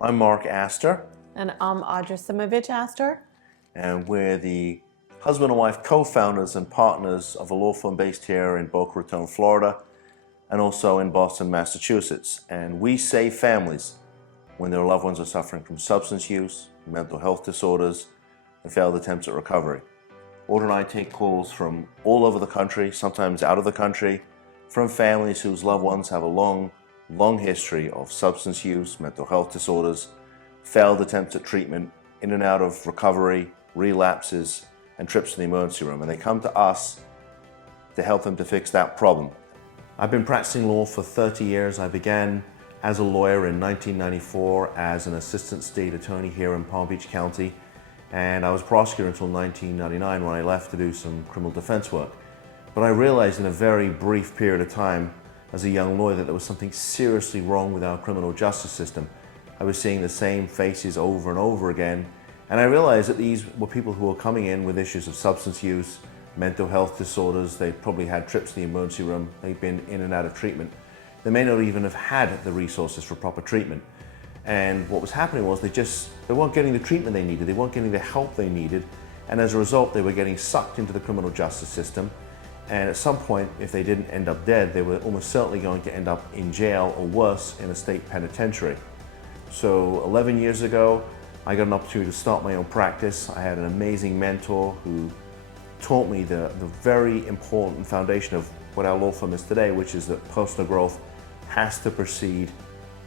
I'm Mark Astor, And I'm Astor Simovitch Astor. and we're the husband and wife co-founders and partners of a law firm based here in Boca Raton, Florida, and also in Boston, Massachusetts. And we save families when their loved ones are suffering from substance use, mental health disorders, and failed attempts at recovery. Audra and I take calls from all over the country, sometimes out of the country, from families whose loved ones have a long history of substance use, mental health disorders, failed attempts at treatment, in and out of recovery, relapses, and trips to the emergency room. And they come to us to help them to fix that problem. I've been practicing law for 30 years. I began as a lawyer in 1994 as an assistant state attorney here in Palm Beach County. And I was prosecutor until 1999 when I left to do some criminal defense work. But I realized in a very brief period of time as a young lawyer that there was something seriously wrong with our criminal justice system. I was seeing the same faces over and over again, and I realized that these were people who were coming in with issues of substance use, mental health disorders. They'd probably had trips to the emergency room, they'd been in and out of treatment. They may not even have had the resources for proper treatment. And what was happening was they weren't getting the treatment they needed, they weren't getting the help they needed, and as a result they were getting sucked into the criminal justice system. And at some point, if they didn't end up dead, they were almost certainly going to end up in jail or worse, in a state penitentiary. So 11 years ago, I got an opportunity to start my own practice. I had an amazing mentor who taught me the very important foundation of what our law firm is today, which is that personal growth has to precede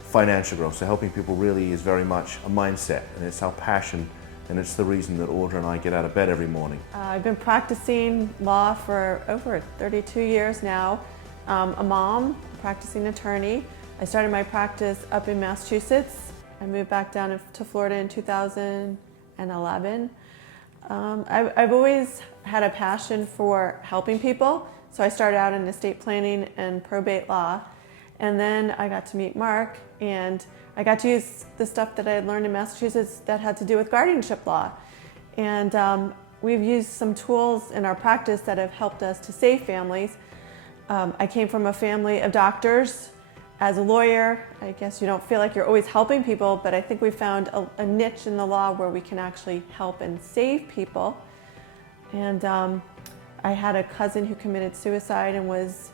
financial growth. So helping people really is very much a mindset, and it's our passion, and it's the reason that Audra and I get out of bed every morning. I've been practicing law for over 32 years now. A mom, practicing attorney. I started my practice up in Massachusetts. I moved back down to Florida in 2011. I've always had a passion for helping people. So I started out in estate planning and probate law. And then I got to meet Mark, and I got to use the stuff that I had learned in Massachusetts that had to do with guardianship law. And we've used some tools in our practice that have helped us to save families. I came from a family of doctors. As a lawyer, I guess you don't feel like you're always helping people, but I think we found a niche in the law where we can actually help and save people. And I had a cousin who committed suicide and was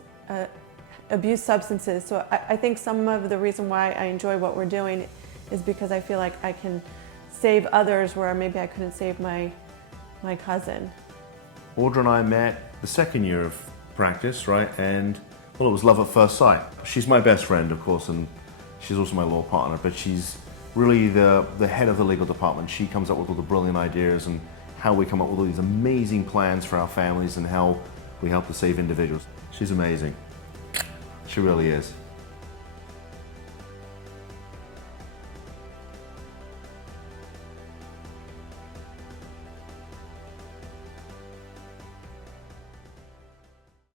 abused substances. So I think some of the reason why I enjoy what we're doing is because I feel like I can save others where maybe I couldn't save my cousin. Audra and I met the second year of practice, right? And well, it was love at first sight. She's my best friend, of course, and she's also my law partner, but she's really the head of the legal department. She comes up with all the brilliant ideas and how we come up with all these amazing plans for our families and how we help to save individuals. She's amazing. She really is.